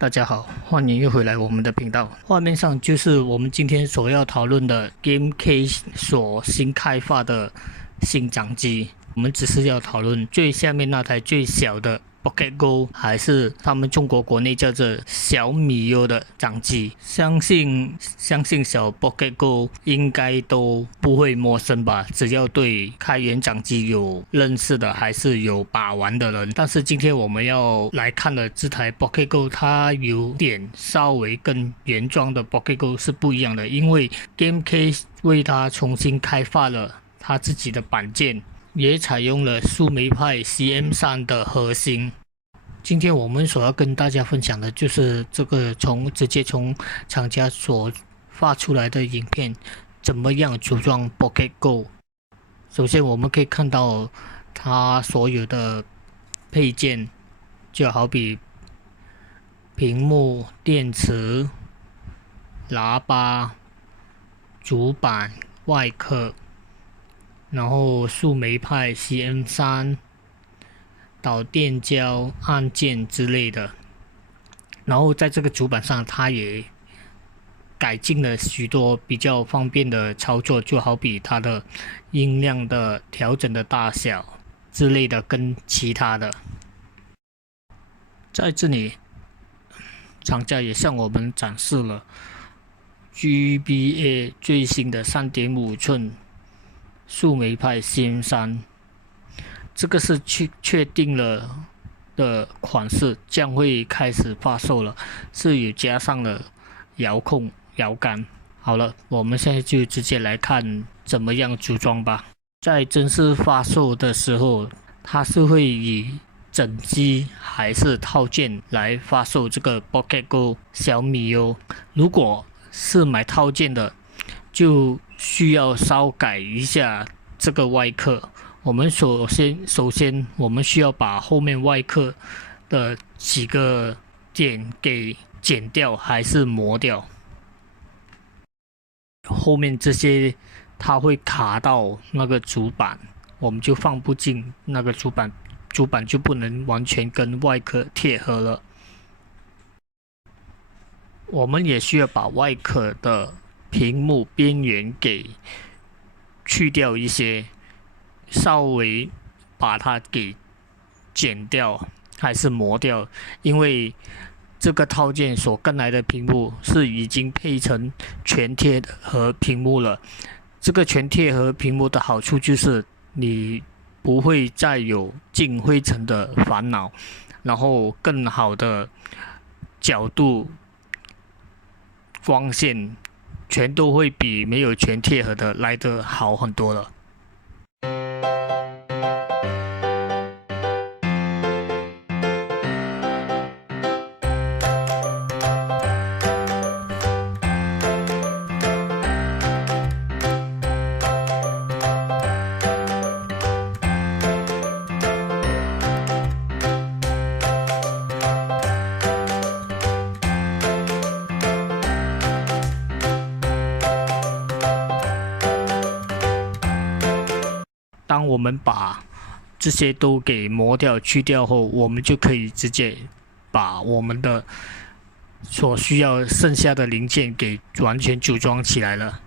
大家好，欢迎又回来我们的频道。画面上就是我们今天所要讨论的 GameK 所新开发的新掌机。我们只是要讨论最下面那台最小的 Pocket Go，还是他们中国国内叫做小米 U 的掌机。相信小 Pocket Go 应该都不会陌生吧？只要对开源掌机有认识的，还是有把玩的人。但是今天我们要来看的这台 Pocket Go， 它有点稍微跟原装的 Pocket Go 是不一样的，因为 GameK 为它重新开发了它自己的板件。也采用了树莓派 CM3 的核心。今天我们所要跟大家分享的就是这个直接从厂家所发出来的影片，怎么样组装 Pocket Go。首先我们可以看到它所有的配件，就好比屏幕、电池、喇叭、主板、外壳。然后树莓派 CM3 导电胶按键之类的，然后在这个主板上，它也改进了许多比较方便的操作，就好比它的音量的调整的大小之类的，跟其他的。在这里，厂家也向我们展示了 GBA 最新的3.5寸树莓派 CM3。这个是确定了的款式，将会开始发售了，是有加上了遥控摇杆。好了，我们现在就直接来看怎么样组装吧。在正式发售的时候，它是会以整机还是套件来发售这个 Pocket Go 小米 U。如果是买套件的，就需要稍改一下这个外壳。我们首先我们需要把后面外壳的几个点给剪掉，还是磨掉。后面这些它会卡到那个主板，我们就放不进那个主板，主板就不能完全跟外壳贴合了。我们也需要把外壳的屏幕边缘给去掉一些，稍微把它给剪掉还是磨掉，因为这个套件所跟来的屏幕是已经配成全贴合屏幕了。这个全贴合屏幕的好处就是你不会再有进灰尘的烦恼，然后更好的角度、光线全都会比没有全贴合的来得好很多了。当我们把这些都给磨掉、去掉后，我们就可以直接把我们的所需要剩下的零件给完全组装起来了。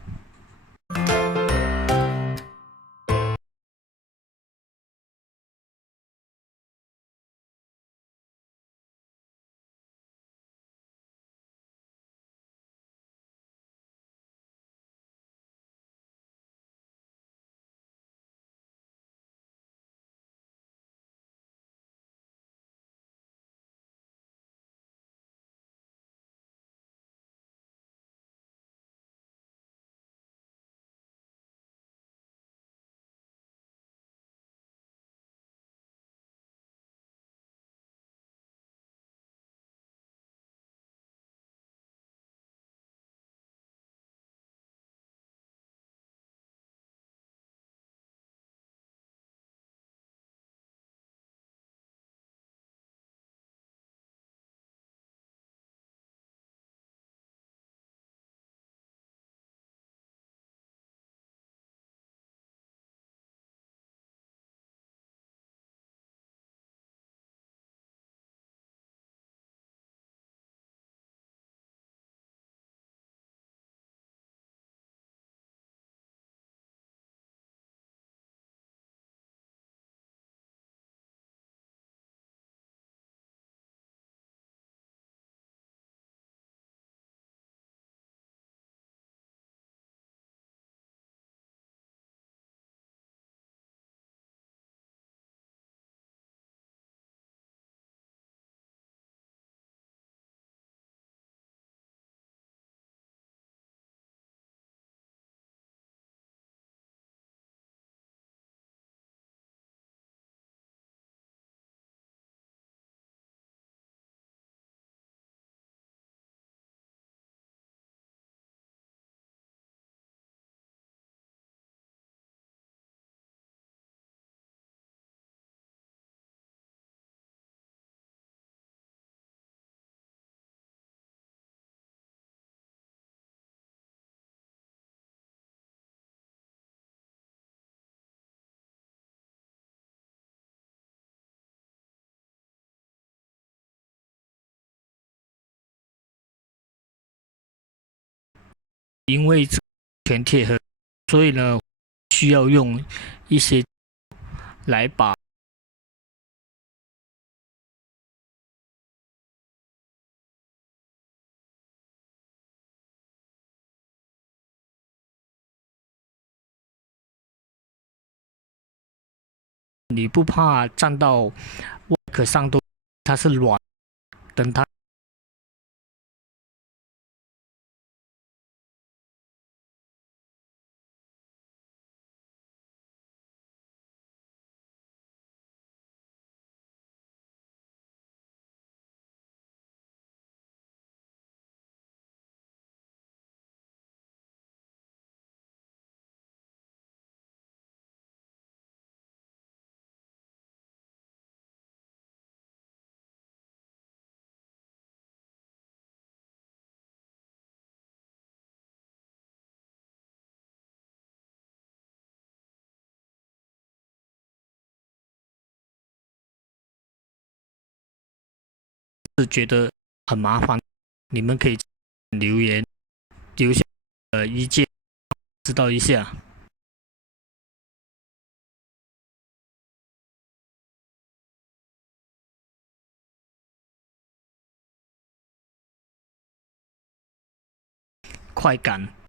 因为全贴合，所以呢需要用一些来把你不怕站到外壳上都它是软，等它是觉得很麻烦，你们可以留言留下意见，知道一下。快感。